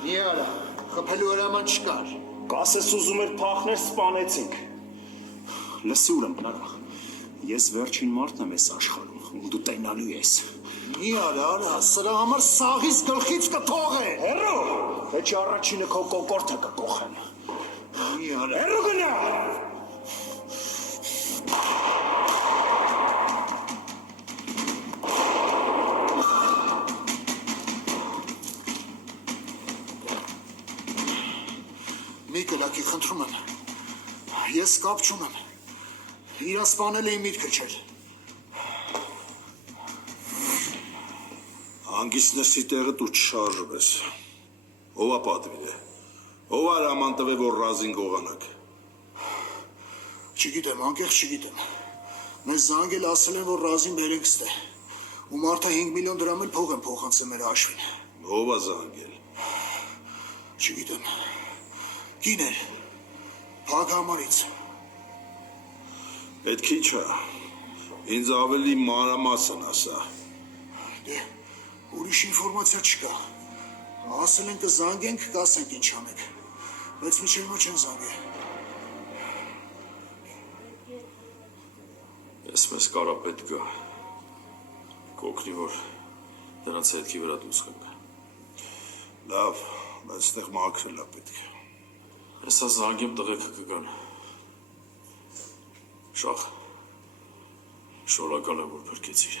Մի արա, խփելու հրաման չկար։ Կասես ուզում էր փախներ սպանեցինք։ Լսի ուրեմն արա, ես վերջին մարդն եմ այս աշխարհում, ում դու տենալու ես։ Մի արա, սրա համար սաղից գլխից կթողե։ Հեռու, թե չի առաջինը քո կոկորտը կկոխեմ։ Մի արա։ Հեռու գնա։ Մի կլակի խնդրում եմ, ես կապ չունեմ, իրա սպանել էի միտքը չեր։ Հանգիստ նստի տեղը դու չշարժվես, ով ապատվին է, ով արաման տվե, որ ռազին գողանակ։ Չգիտեմ, անկեղծ չգիտեմ, մեզ զանգել ասել են, որ ռազին բերենք ստե, ու մարդը 5 միլիոն դրամ էլ փող են փոխանցել մեր հաշվին։ Ով է զանգել։ Չգիտեմ, կին էր, փակ համարից։ Էդ քիչ է, ինձ ավելի մանրամասն ասա։ Դե, ուրիշ ինֆորմացիա չկա, ասել են կզանգենք, կասենք ինչ անեք, բայց միջև հիմա չեն զանգել։ Ես մեզ կարապետ գա, կօգնի, որ դրանց հետքի վրա դուրս գնք։ Լավ, բայց ստեղ մաքրել է պետք։ Հեսա զանգեմ տղեքը կգան։ Շախ, շորակալ եմ, որ փրկեցիր։